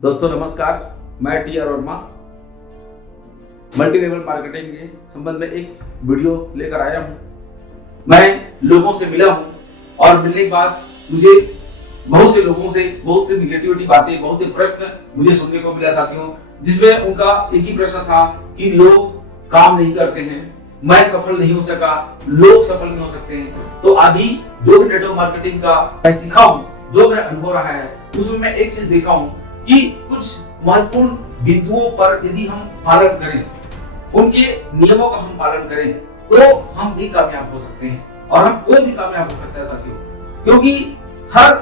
दोस्तों नमस्कार, मैं T R Verma multi level marketing के संबंध में एक वीडियो लेकर आया हूँ। मैं लोगों से मिला हूँ और मिलने के बाद मुझे बहुत से लोगों से बहुत सी निगेटिविटी बातें, बहुत से प्रश्न मुझे सुनने को मिला साथियों, जिसमें उनका एक ही प्रश्न था कि लोग काम नहीं करते हैं, मैं सफल नहीं हो सका, लोग सफल नहीं हो सकते हैं। तो अभी जो भी नेटवर्क मार्केटिंग का मैं सीखा हूँ, जो मेरा अनुभव रहा है, उसमें मैं एक चीज देखा हूँ कि कुछ महत्वपूर्ण बिंदुओं पर यदि हम पालन करें, उनके नियमों का हम पालन करें, तो हम भी कामयाब हो सकते हैं और हम कोई भी कामयाब हो सकता है साथियों। क्योंकि हर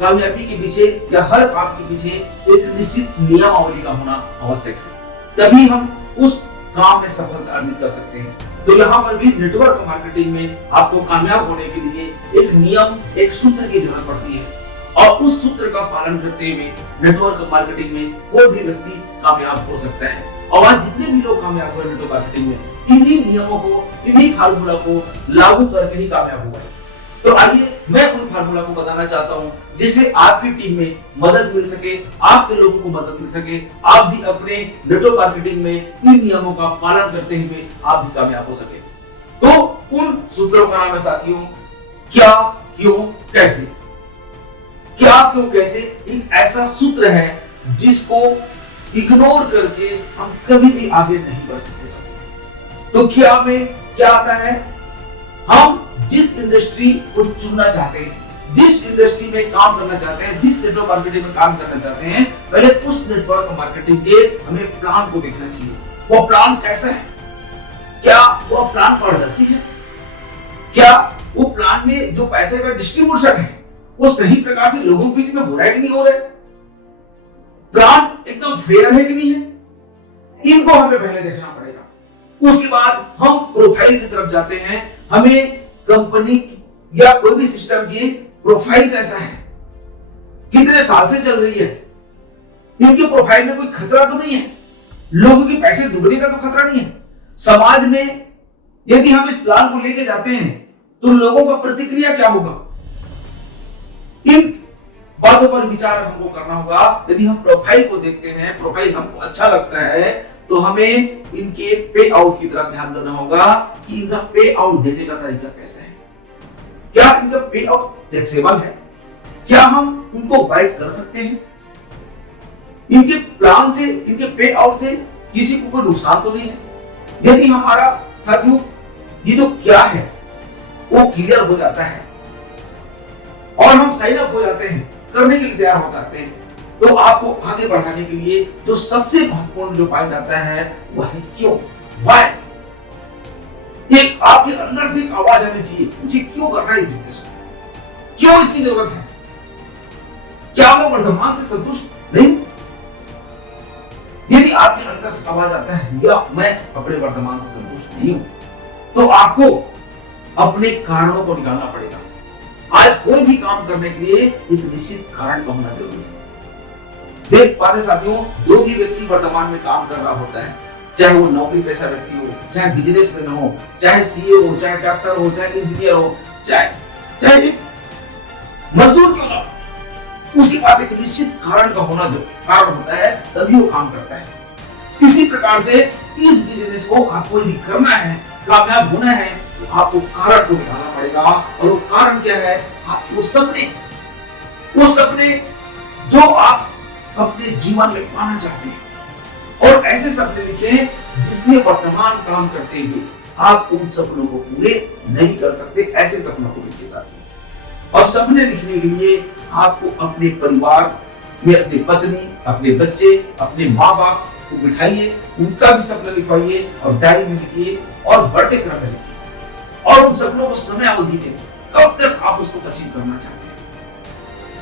कामयाबी के पीछे या हर काम के पीछे एक निश्चित नियमावली का होना आवश्यक है, तभी हम उस काम में सफलता अर्जित कर सकते हैं। तो यहाँ पर भी नेटवर्क मार्केटिंग में आपको कामयाब होने के लिए एक नियम, एक सूत्र की जरूरत पड़ती है और उस सूत्र का पालन करते हुए नेटवर्क मार्केटिंग में कोई भी व्यक्ति कामयाब हो सकता है। और आज जितने भी लोग कामयाब हुए नेटवर्क मार्केटिंग में, इन्हीं नियमों को, इन्हीं फार्मूला को लागू करके ही कामयाब हुआ है। तो आइए मैं उन फार्मूला को बताना चाहता हूं जिससे आपकी टीम में मदद मिल सके, आपके लोगों को मदद मिल सके, आप भी अपने नेटवर्क मार्केटिंग में इन नियमों का पालन करते हुए आप भी कामयाब हो सके। तो उन सूत्रों का नाम है साथियों क्या, क्यों, कैसे। क्या, क्यों, कैसे एक ऐसा सूत्र है जिसको इग्नोर करके हम कभी भी आगे नहीं बढ़ सकते। तो क्या में क्या आता है, हम जिस इंडस्ट्री को चुनना चाहते हैं, जिस इंडस्ट्री में काम करना चाहते हैं, जिस नेटवर्क मार्केटिंग में काम करना चाहते हैं, पहले उस नेटवर्क मार्केटिंग के हमें प्लान को देखना चाहिए। वो प्लान कैसा है, क्या वो प्लान पारदर्शी है, क्या वो प्लान में जो पैसे का डिस्ट्रीब्यूशन है वो सही प्रकार से लोगों के बीच में हो रहा है कि नहीं हो रहा है, प्लान एकदम फेयर है कि नहीं है, इनको हमें पहले देखना पड़ेगा। उसके बाद हम प्रोफाइल की तरफ जाते हैं, हमें कंपनी या कोई भी सिस्टम की प्रोफाइल कैसा है, कितने साल से चल रही है, इनकी प्रोफाइल में कोई खतरा तो नहीं है, लोगों के पैसे डूबने का तो खतरा नहीं है। समाज में यदि हम इस प्लान को लेके जाते हैं तो लोगों का प्रतिक्रिया क्या होगा, इन बातों पर विचार हमको करना होगा। यदि हम प्रोफाइल को देखते हैं, प्रोफाइल हमको अच्छा लगता है, तो हमें इनके पे आउट की तरफ ध्यान देना होगा कि इनका पे आउट देने का तरीका कैसा है, क्या इनका पे आउट फ्लेक्सिबल है, क्या हम उनको वाइड कर सकते हैं, इनके प्लान से, इनके पे आउट से किसी को कोई नुकसान तो नहीं है। यदि हमारा साथियों ये जो क्या है वो क्लियर हो जाता है और हम साइन अप हो जाते हैं, करने के लिए तैयार हो जाते हैं, तो आपको आगे बढ़ाने के लिए जो सबसे महत्वपूर्ण जो पॉइंट आता है वह है क्यों, व्हाई। एक आपके अंदर से एक आवाज आनी चाहिए, मुझे क्यों करना है बिजनेस, क्यों इसकी जरूरत है, क्या मैं वर्तमान से संतुष्ट नहीं। यदि आपके अंदर से आवाज आता है या मैं अपने वर्तमान से संतुष्ट नहीं हूं, तो आपको अपने कारणों को निकालना पड़ेगा। आज कोई भी काम करने के लिए एक निश्चित कारण का होना जरूरी है। देख पाते साथियों, जो भी व्यक्ति वर्तमान में काम कर रहा होता है, चाहे वो नौकरी पेशा व्यक्ति हो, चाहे बिजनेसमैन हो, चाहे सीए हो, चाहे डॉक्टर हो, चाहे इंजीनियर हो, चाहे एक मजदूर क्यों ना, उसके पास एक निश्चित कारण का होना जो कारण होता है, तभी वो काम करता है। इसी प्रकार से इस बिजनेस को आपको यदि करना है, कामयाब होना है, तो आपको कारण को निकालना पड़ेगा। और वो कारण क्या है, आपके वो सपने जो आप अपने जीवन में पाना चाहते हैं, और ऐसे सपने लिखें जिसमें वर्तमान काम करते हुए आप उन सपनों को पूरे नहीं कर सकते, ऐसे सपनों को लिखिए साथियों। और सपने लिखने के लिए आपको अपने परिवार में अपनी पत्नी, अपने बच्चे, अपने माँ बाप को बिठाइए, उनका भी सपना लिखवाइए और डायरी में लिखिए और बढ़ते क्रम में लिखिए, और उन सपनों को समय अवधि दें, कब तक आप उसको अचीव करना चाहते हैं,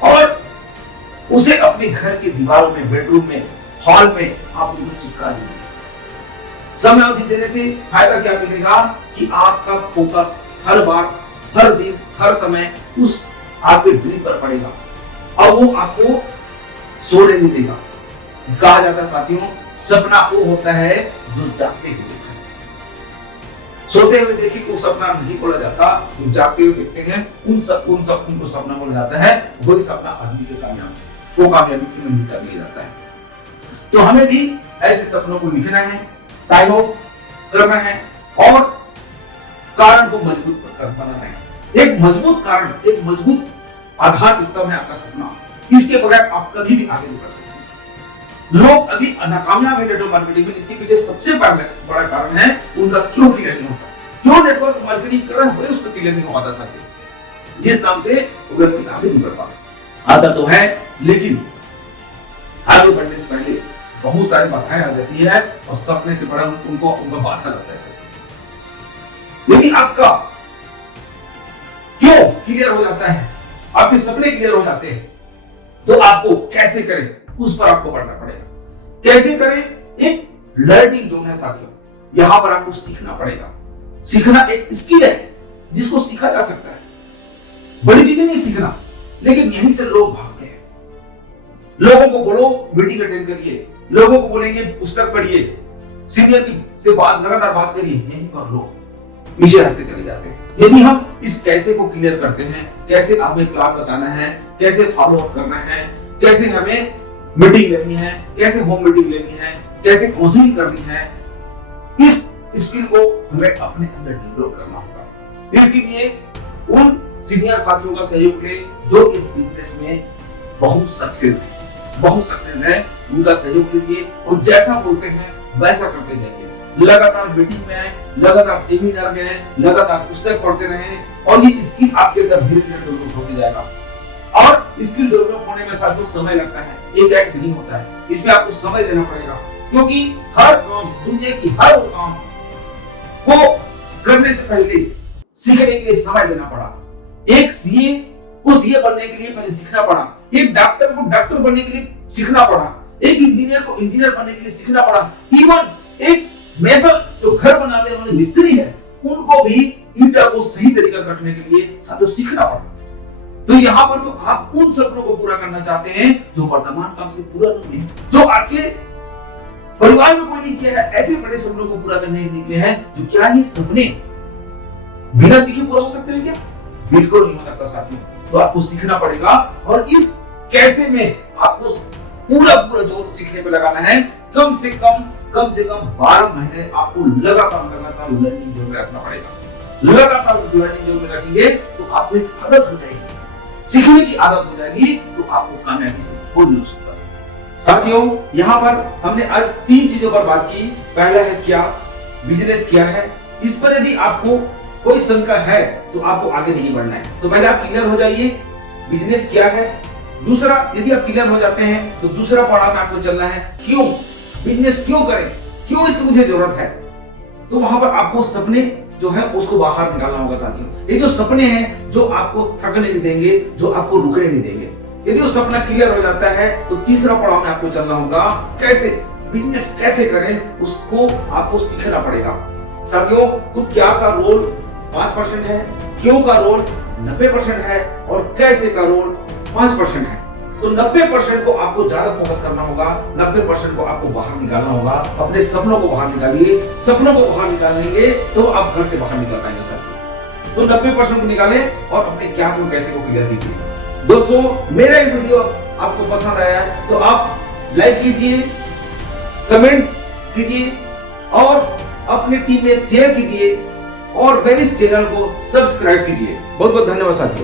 और उसे अपने घर के दीवारों में, बेडरूम में, हॉल में आप उनको चिपका दीजिए। समय अवधि देने से फायदा क्या मिलेगा कि आपका फोकस हर बार, हर दिन, हर समय उस आपके ड्रीम पर पड़ेगा और वो आपको सोने नहीं देगा। कहा जाता साथियों, सपना वो होता है जो जागते हुए देखा जाए, सोते हुए देखी को सपना नहीं बोला जाता, जो जागते हुए देखते हैं उन सब उनको सपना बोला जाता है। वही सपना आदमी के कामयाबी की मंजिल तक ले जाता है। तो हमें भी ऐसे सपनों को लिखना है, टाइम आउट करना है और कारण को मजबूत बनाना है। एक मजबूत कारण, एक मजबूत आधार स्तंभ है आपका सपना। इसके बगैर आप कभी भी आगे नहीं बढ़ सकते। लोग अभी नाकामयाब है नेटवर्क मार्केटिंग में, इसके पीछे सबसे बड़ा कारण है उनका क्यों क्लियर नहीं होता। क्यों नेटवर्क मार्केटिंग कर रहे हैं उसको क्लियर नहीं हो पाता साथी, जिस नाम से व्यक्ति आगे नहीं बढ़ पाता। आता तो है लेकिन आगे बढ़ने से पहले बहुत सारी बाधाएं आ जाती है और सपने से बड़ा उनका बाधा लगता है साथी। यदि आपका क्यों क्लियर हो जाता है, आपके सपने क्लियर हो जाते हैं, तो आपको कैसे करें उस पर आपको बढ़ना पड़ेगा। कैसे करें? एक लर्निंग जोन है साथियों, यहां पर आपको सीखना पड़ेगा। सीखना एक स्किल है जिसको सीखा जा सकता है, बड़ी चीजें नहीं सीखना, लेकिन यहीं से लोग भागते हैं। लोगों को बोलो मीटिंग अटेंड करिए, लोगों को बोलेंगे पुस्तक पढ़िए, सीनियर से बात लगातार बात करिए, यहीं पर लोग पीछे हटते चले जाते हैं। यदि हम इस कैसे को क्लियर करते हैं, कैसे हमें प्लान बताना है, कैसे फॉलो अप करना है, कैसे हमें मीटिंग लेनी है, कैसे होम मीटिंग लेनी है, कैसे काउंसलिंग करनी है, इस स्किल को हमें अपने अंदर डेवलप करना होगा। इसके लिए उन सीनियर साथियों का सहयोग ले जो इस बिजनेस में बहुत सक्सेस है, उनका सहयोग लीजिए और जैसा बोलते हैं वैसा करते जाइए। लगातार मीटिंग में आए, लगातार सेमिनार में आए, लगातार पुस्तक पढ़ते रहें और ये स्किल आपके अंदर धीरे धीरे डेवलप होते जाएगा। और स्किल डेवलप होने में साथियों समय लगता है, एक एक्ट नहीं होता है, इसमें आपको समय देना पड़ेगा। क्योंकि हर काम, दुनिया की हर काम को करने से पहले सीखने के लिए समय देना पड़ा। एक सीए को सीए बनने के लिए पहले सीखना पड़ा, एक डॉक्टर को डॉक्टर बनने के लिए सीखना पड़ा, एक इंजीनियर को इंजीनियर बनने के लिए सीखना पड़ा, इवन एक मेसन जो घर बनाने वाले मिस्त्री है उनको भी ईंटा को सही तरीके से रखने के लिए साथियों सीखना पड़ा। तो यहाँ पर तो आप उन सपनों को पूरा करना चाहते हैं जो वर्तमान काम से पूरा नहीं है, जो आपके परिवार में कोई नहीं किया है, ऐसे बड़े सपनों को पूरा करने के लिए है। जो क्या ये सपने बिना सीखे पूरा हो सकते हैं क्या? बिल्कुल नहीं हो सकता साथियों। तो आपको सीखना पड़ेगा और इस कैसे में आपको पूरा जोर सीखने पे लगाना है। कम से कम 12 महीने आपको लगातार लर्निंग जोन में रखना पड़ेगा। लगातार लर्निंग जोन में रखेंगे तो आपको एक आदत हो जाएगी, सीखने की आदत हो जाएगी, तो आपको कामयाबी से कोई नहीं रोक सकता। साथियों, यहाँ पर हमने आज 3 चीजों पर बात की। पहला है क्या, बिजनेस क्या है। इस पर यदि आपको कोई शंका है तो आपको आगे नहीं बढ़ना है। तो पहले आप क्लियर हो जाइए बिजनेस क्या है। दूसरा, यदि आप क्लियर हो जाते हैं तो दूसरा पड़ाव में आपको चलना है क्यों, बिजनेस क्यों करें, क्यों इसकी मुझे जरूरत है। तो वहां पर आपको सपने जो है उसको बाहर निकालना होगा साथियों। ये जो सपने हैं जो आपको थकने नहीं देंगे, जो आपको रुकने नहीं देंगे, यदि वो सपना क्लियर हो जाता है तो तीसरा पड़ाव में आपको चलना होगा कैसे बिजनेस कैसे करें, उसको आपको सीखना पड़ेगा साथियों। तो क्या का रोल 5% है, क्यों का रोल 90% है और कैसे का रोल 5% है। तो 90% को आपको ज्यादा फोकस करना होगा, 90% को आपको बाहर निकालना होगा। अपने सपनों को बाहर निकालिए, सपनों को बाहर निकालेंगे तो आप घर से बाहर निकल पाएंगे साथियों। तो 90% को निकालें और अपने क्या को कैसे को क्लियर कीजिए। दोस्तों, मेरा ये वीडियो आपको पसंद आया तो आप लाइक कीजिए, कमेंट कीजिए और अपनी टीम में शेयर कीजिए और मेरे इस चैनल को सब्सक्राइब कीजिए। बहुत बहुत धन्यवाद साथियों।